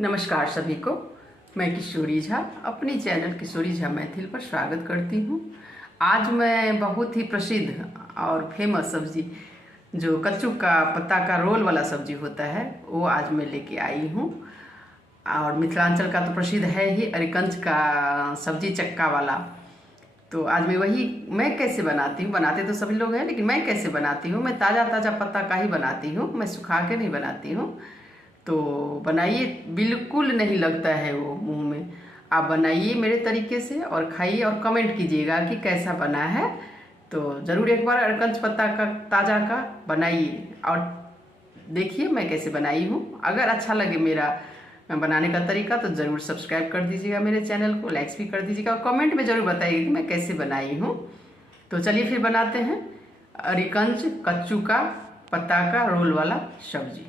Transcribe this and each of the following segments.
नमस्कार सभी को। मैं किशोरी झा अपनी चैनल किशोरी झा मैथिल पर स्वागत करती हूँ। आज मैं बहुत ही प्रसिद्ध और फेमस सब्जी जो कच्चू का पत्ता का रोल वाला सब्जी होता है वो आज मैं लेके आई हूँ। और मिथिलांचल का तो प्रसिद्ध है ही अरिकंच का सब्जी चक्का वाला। तो आज मैं कैसे बनाती हूँ, बनाते तो सभी लोग हैं लेकिन मैं कैसे बनाती हूँ, मैं ताज़ा ताज़ा पत्ता का ही बनाती हूँ, मैं सुखा के नहीं बनाती हूँ। तो बनाइए, बिल्कुल नहीं लगता है वो मुंह में। आप बनाइए मेरे तरीके से और खाइए और कमेंट कीजिएगा कि कैसा बना है। तो ज़रूर एक बार अरकंच पत्ता का ताज़ा का बनाइए और देखिए मैं कैसे बनाई हूँ। अगर अच्छा लगे मेरा बनाने का तरीका तो ज़रूर सब्सक्राइब कर दीजिएगा मेरे चैनल को, लाइक्स भी कर दीजिएगा और कमेंट में ज़रूर बताइए कि मैं कैसे बनाई हूँ। तो चलिए फिर बनाते हैं अरिकंच कच्चू का पत्ता का रोल वाला सब्जी।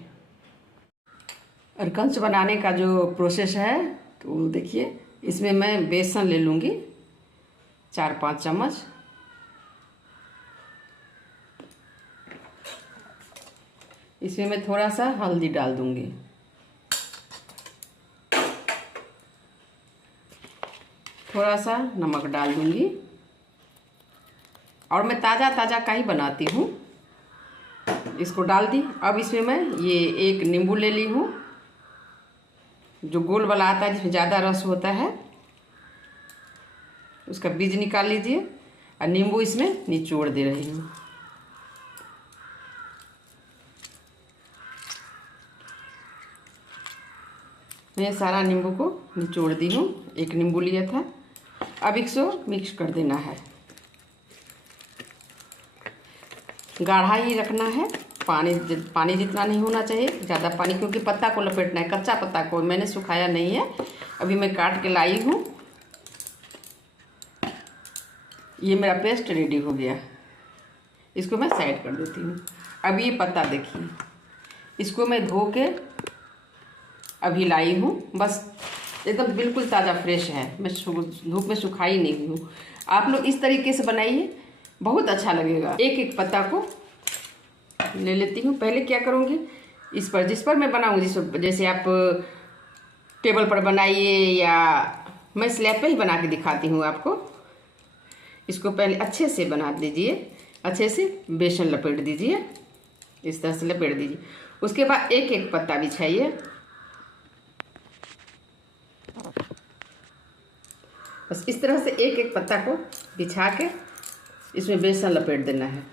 अरकंच बनाने का जो प्रोसेस है तो देखिए, इसमें मैं बेसन ले लूँगी 4-5 चम्मच। इसमें मैं थोड़ा सा हल्दी डाल दूँगी, थोड़ा सा नमक डाल दूँगी और मैं ताज़ा ताज़ा का ही बनाती हूँ। इसको डाल दी। अब इसमें मैं ये एक नींबू ले ली हूँ जो गोल वाला आता है जिसमें ज़्यादा रस होता है, उसका बीज निकाल लीजिए और नींबू इसमें निचोड़ दे रही हूँ। मैं सारा नींबू को निचोड़ दी हूँ, एक नींबू लिया था। अब इसको मिक्स कर देना है, गाढ़ा ही रखना है, पानी जितना नहीं होना चाहिए ज़्यादा पानी, क्योंकि पत्ता को लपेटना है। कच्चा पत्ता को मैंने सुखाया नहीं है, अभी मैं काट के लाई हूँ। ये मेरा पेस्ट रेडी हो गया, इसको मैं साइड कर देती हूँ। अब ये पत्ता देखिए, इसको मैं धो के अभी लाई हूँ, बस एकदम बिल्कुल ताज़ा फ्रेश है, मैं धूप में सुखाई नहीं हूँ। आप लोग इस तरीके से बनाइए, बहुत अच्छा लगेगा। एक एक पत्ता को ले लेती हूँ। पहले क्या करूँगी, इस पर जिस पर मैं बनाऊँगी, जैसे आप टेबल पर बनाइए या मैं स्लैब पे ही बना के दिखाती हूँ आपको। इसको पहले अच्छे से बना दीजिए, अच्छे से बेसन लपेट दीजिए, इस तरह से लपेट दीजिए। उसके बाद एक एक पत्ता बिछाइए, बस इस तरह से एक एक पत्ता को बिछा के इसमें बेसन लपेट देना है।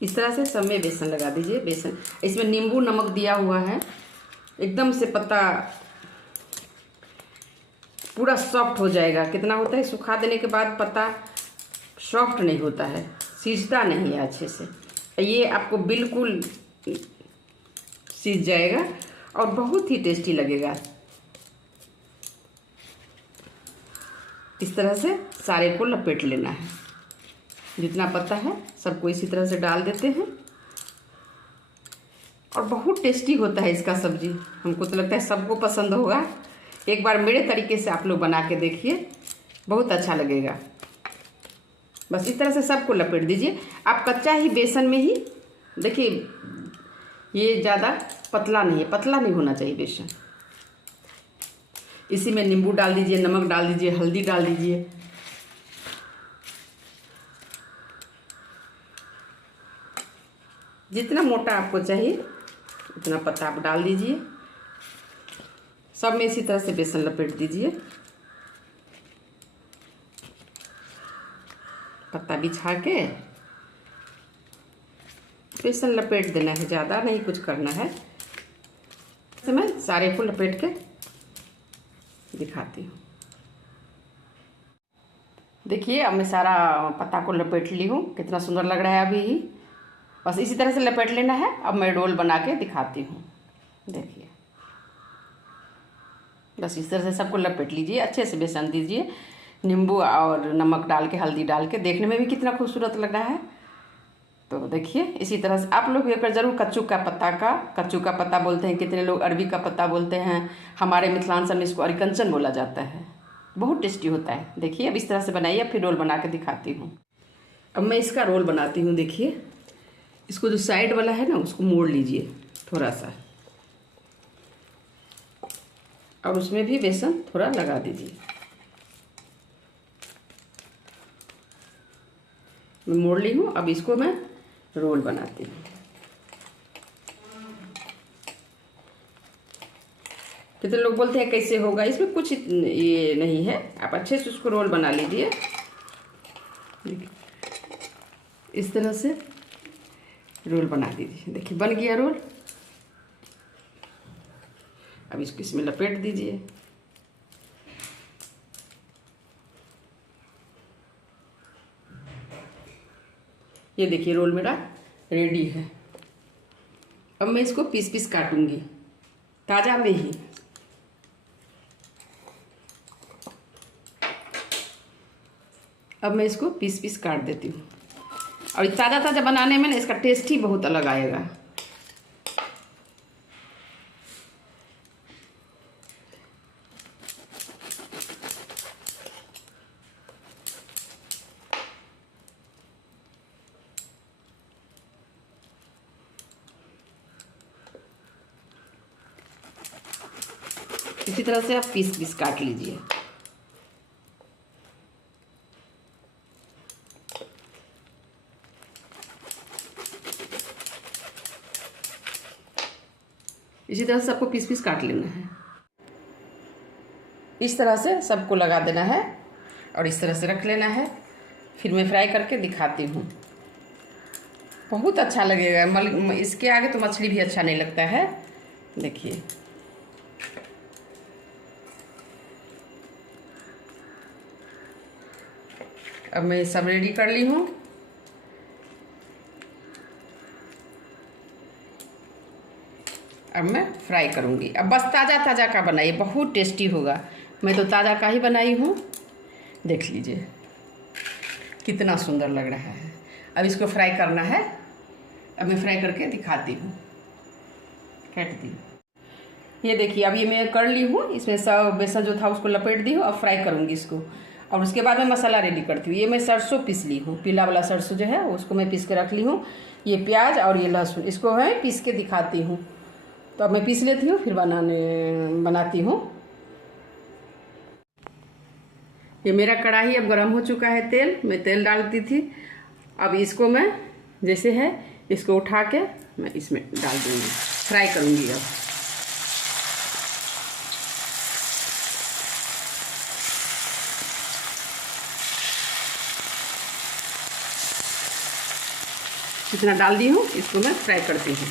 इस तरह से सब में बेसन लगा दीजिए। बेसन इसमें नींबू नमक दिया हुआ है, एकदम से पत्ता पूरा सॉफ्ट हो जाएगा। कितना होता है, सुखा देने के बाद पत्ता सॉफ्ट नहीं होता है, सीजता नहीं है अच्छे से। ये आपको बिल्कुल सीज जाएगा और बहुत ही टेस्टी लगेगा। इस तरह से सारे को लपेट लेना है, जितना पत्ता है सबको इसी तरह से डाल देते हैं और बहुत टेस्टी होता है इसका सब्जी। हमको तो लगता है सबको पसंद होगा। एक बार मेरे तरीके से आप लोग बना के देखिए, बहुत अच्छा लगेगा। बस इस तरह से सबको लपेट दीजिए। आप कच्चा ही बेसन में ही देखिए, ये ज़्यादा पतला नहीं होना चाहिए बेसन। इसी में नींबू डाल दीजिए, नमक डाल दीजिए, हल्दी डाल दीजिए। जितना मोटा आपको चाहिए उतना पत्ता आप डाल दीजिए। सब में इसी तरह से बेसन लपेट दीजिए, पत्ता बिछा के बेसन लपेट देना है, ज़्यादा नहीं कुछ करना है। तो मैं सारे को लपेट के दिखाती हूँ। देखिए, अब मैं सारा पत्ता को लपेट ली हूँ, कितना सुंदर लग रहा है अभी ही। बस इसी तरह से लपेट लेना है। अब मैं रोल बना के दिखाती हूँ। देखिए, बस इस तरह से सबको लपेट लीजिए, अच्छे से बेसन दीजिए, नींबू और नमक डाल के, हल्दी डाल के, देखने में भी कितना खूबसूरत लग रहा है। तो देखिए, इसी तरह से आप लोग एक ज़रूर कच्चू का पत्ता बोलते हैं, कितने लोग अरबी का पत्ता बोलते हैं। हमारे मिथिलांचल में इसको अरिकंचन बोला जाता है। बहुत टेस्टी होता है। देखिए अब इस तरह से बनाइए, अब फिर रोल बना के दिखाती हूँ। अब मैं इसका रोल बनाती हूँ। देखिए इसको जो साइड वाला है ना उसको मोड़ लीजिए थोड़ा सा, और उसमें भी बेसन थोड़ा लगा दीजिए। मैं मोड़ ली हूँ। अब इसको मैं रोल बनाती हूँ। कितने लोग बोलते हैं कैसे होगा, इसमें कुछ ये नहीं है, आप अच्छे से उसको रोल बना लीजिए। इस तरह से रोल बना दीजिए। देखिए बन गया रोल। अब इसको इसमें लपेट दीजिए। ये देखिए रोल मेरा रेडी है। अब मैं इसको पीस पीस काटूंगी ताज़ा में ही। अब मैं इसको पीस पीस काट देती हूँ। और ताज़ा ताज़ा बनाने में ना इसका टेस्ट ही बहुत अलग आएगा। इसी तरह से आप पीस पीस काट लीजिए। इसी तरह से सबको पीस पीस काट लेना है। इस तरह से सबको लगा देना है और इस तरह से रख लेना है। फिर मैं फ्राई करके दिखाती हूँ। बहुत अच्छा लगेगा। इसके आगे तो मछली भी अच्छा नहीं लगता है। देखिए अब मैं सब रेडी कर ली हूँ। अब मैं फ्राई करूँगी। अब बस ताज़ा ताज़ा का बनाइए, बहुत टेस्टी होगा। मैं तो ताज़ा का ही बनाई हूँ। देख लीजिए कितना सुंदर लग रहा है। अब इसको फ्राई करना है। अब मैं फ्राई करके दिखाती हूँ। काट दी। ये देखिए अब ये मैं कर ली हूँ। इसमें सब बेसन जो था उसको लपेट दी हूँ। अब फ्राई करूँगी इसको। और उसके बाद मैं मसाला रेडी करती हूँ। ये मैं सरसों पीस ली हूँ, पीला वाला सरसों जो है उसको मैं पीस के रख ली हूँ। ये प्याज और ये लहसुन, इसको मैं पीस के दिखाती हूँ। तो अब मैं पीस लेती हूँ, फिर बनाती हूँ। ये मेरा कढ़ाई अब गर्म हो चुका है। मैं तेल डालती थी। अब इसको मैं जैसे है इसको उठा के मैं इसमें डाल दूँगी, फ्राई करूँगी। अब इतना डाल दी हूँ, इसको मैं फ्राई करती हूँ।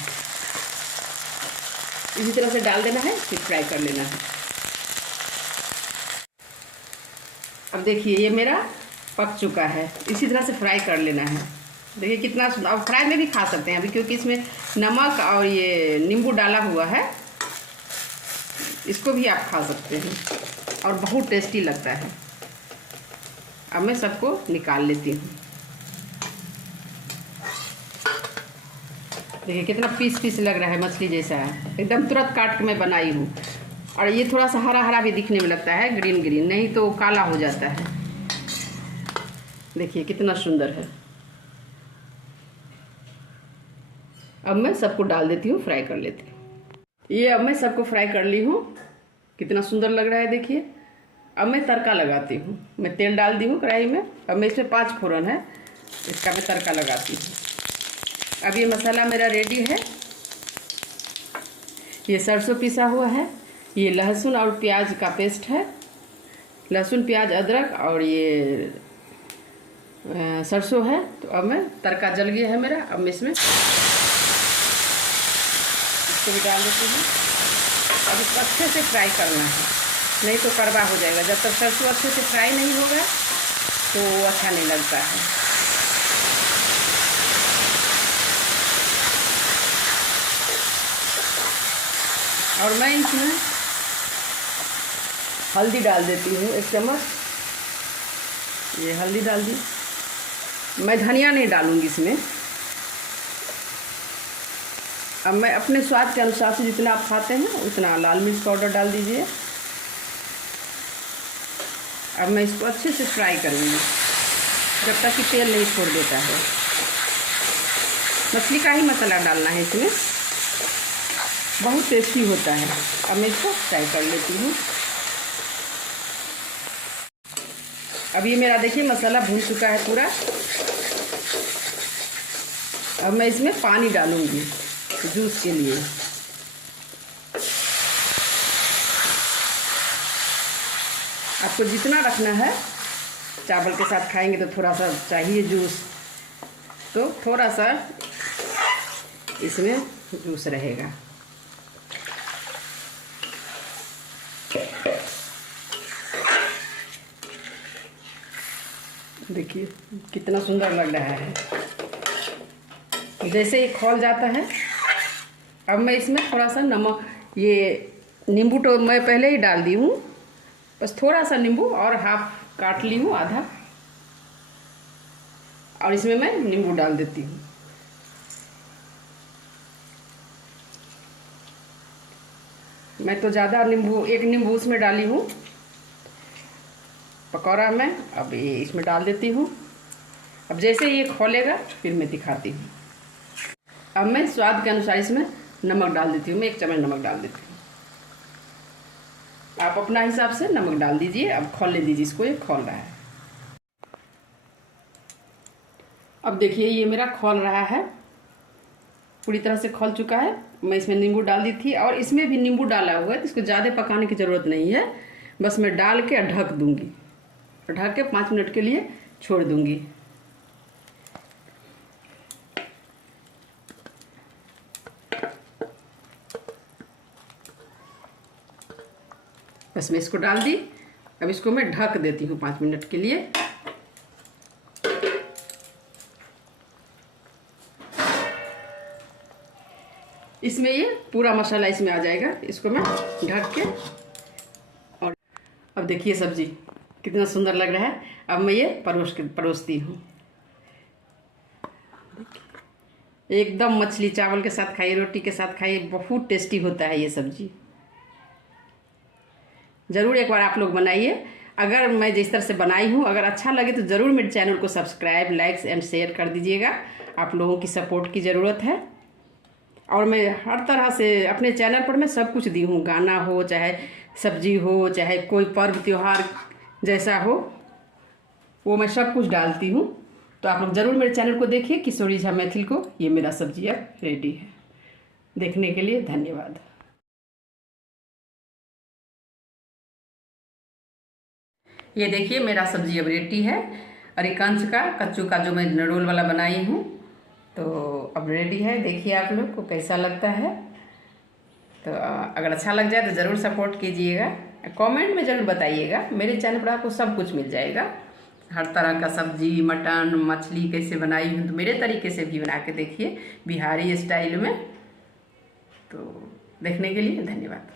इसी तरह से डाल देना है, फिर फ्राई कर लेना है। अब देखिए ये मेरा पक चुका है। इसी तरह से फ्राई कर लेना है। देखिए कितना सुंदर। अब फ्राई में भी खा सकते हैं अभी, क्योंकि इसमें नमक और ये नींबू डाला हुआ है। इसको भी आप खा सकते हैं और बहुत टेस्टी लगता है। अब मैं सबको निकाल लेती हूँ। देखिए कितना पीस पीस लग रहा है, मछली जैसा है एकदम। तुरंत काट के मैं बनाई हूँ। और ये थोड़ा सा हरा हरा भी दिखने में लगता है, ग्रीन ग्रीन, नहीं तो काला हो जाता है। देखिए कितना सुंदर है। अब मैं सबको डाल देती हूँ, फ्राई कर लेती हूँ। ये अब मैं सबको फ्राई कर ली हूँ। कितना सुंदर लग रहा है देखिए। अब मैं तड़का लगाती हूँ। मैं तेल डाल दी हूँ कढ़ाई में। अब मैं इसमें 5 फोरन है, इसका मैं तड़का लगाती हूँ। अब ये मसाला मेरा रेडी है। ये सरसों पिसा हुआ है, ये लहसुन और प्याज का पेस्ट है, लहसुन प्याज अदरक और ये सरसों है। तो अब मैं तड़का जल गया है मेरा। अब मैं इसमें इसको भी डाल देती हूँ। अब इसको अच्छे से फ्राई करना है, नहीं तो कड़वा हो जाएगा। जब तक सरसों अच्छे से फ्राई नहीं होगा तो अच्छा नहीं लगता है। और मैं इसमें हल्दी डाल देती हूँ 1 चम्मच। ये हल्दी डाल दी। मैं धनिया नहीं डालूँगी इसमें। अब मैं अपने स्वाद के अनुसार से जितना आप खाते हैं उतना लाल मिर्च पाउडर डाल दीजिए। अब मैं इसको अच्छे से फ्राई करूँगी जब तक कि तेल नहीं छोड़ देता है। मछली का ही मसाला डालना है इसमें, बहुत टेस्टी होता है। अब मैं इसको फ्राई कर लेती हूँ। अब ये मेरा देखिए मसाला भून चुका है पूरा। अब मैं इसमें पानी डालूँगी जूस के लिए। आपको जितना रखना है, चावल के साथ खाएंगे तो थोड़ा सा चाहिए जूस, तो थोड़ा सा इसमें जूस रहेगा। देखिए कितना सुंदर लग रहा है, जैसे ही खौल जाता है। अब मैं इसमें थोड़ा सा नमक, ये नींबू तो मैं पहले ही डाल दी हूँ, बस थोड़ा सा नींबू और हाफ काट ली हूँ, आधा, और इसमें मैं नींबू डाल देती हूँ। मैं तो ज़्यादा नींबू, एक नींबू उसमें डाली हूँ पकौड़ा में। अब ये इसमें डाल देती हूँ। अब जैसे ये खोलेगा फिर मैं दिखाती हूँ। अब मैं स्वाद के अनुसार इसमें नमक डाल देती हूँ। मैं 1 चम्मच नमक डाल देती हूँ। आप अपना हिसाब से नमक डाल दीजिए। अब खोलने दीजिए इसको, ये खोल रहा है। अब देखिए ये मेरा खोल रहा है, पूरी तरह से खोल चुका है। मैं इसमें नींबू डाल दी थी और इसमें भी नींबू डाला हुआ है, तो इसको ज़्यादा पकाने की ज़रूरत नहीं है। बस मैं डाल के ढक दूँगी, ढक के 5 मिनट के लिए छोड़ दूँगी। बस मैं इसको डाल दी। अब इसको मैं ढक देती हूँ 5 मिनट के लिए। इसमें ये पूरा मसाला इसमें आ जाएगा। इसको मैं ढक के, और अब देखिए सब्जी कितना सुंदर लग रहा है। अब मैं ये परोसती हूँ। एकदम मछली चावल के साथ खाइए, रोटी के साथ खाइए, बहुत टेस्टी होता है ये सब्जी। ज़रूर एक बार आप लोग बनाइए। अगर मैं जिस तरह से बनाई हूँ, अगर अच्छा लगे तो ज़रूर मेरे चैनल को सब्सक्राइब, लाइक्स एंड शेयर कर दीजिएगा। आप लोगों की सपोर्ट की ज़रूरत है। और मैं हर तरह से अपने चैनल पर मैं सब कुछ दी हूँ, गाना हो, चाहे सब्जी हो, चाहे कोई पर्व त्योहार जैसा हो, वो मैं सब कुछ डालती हूँ। तो आप लोग ज़रूर मेरे चैनल को देखिए, किशोरी झा मैथिल को। ये मेरा सब्जी अब रेडी है। देखने के लिए धन्यवाद। ये देखिए मेरा सब्जी अब रेडी है। और एक कंच का कच्चू का जो मैं रोल वाला बनाई हूँ, तो अब रेडी है। देखिए आप लोग को कैसा लगता है। तो अगर अच्छा लग जाए तो ज़रूर सपोर्ट कीजिएगा। कमेंट में ज़रूर बताइएगा। मेरे चैनल पर आपको सब कुछ मिल जाएगा, हर तरह का सब्जी, मटन, मछली कैसे बनाई हूँ, तो मेरे तरीके से भी बना के देखिए, बिहारी स्टाइल में। तो देखने के लिए धन्यवाद।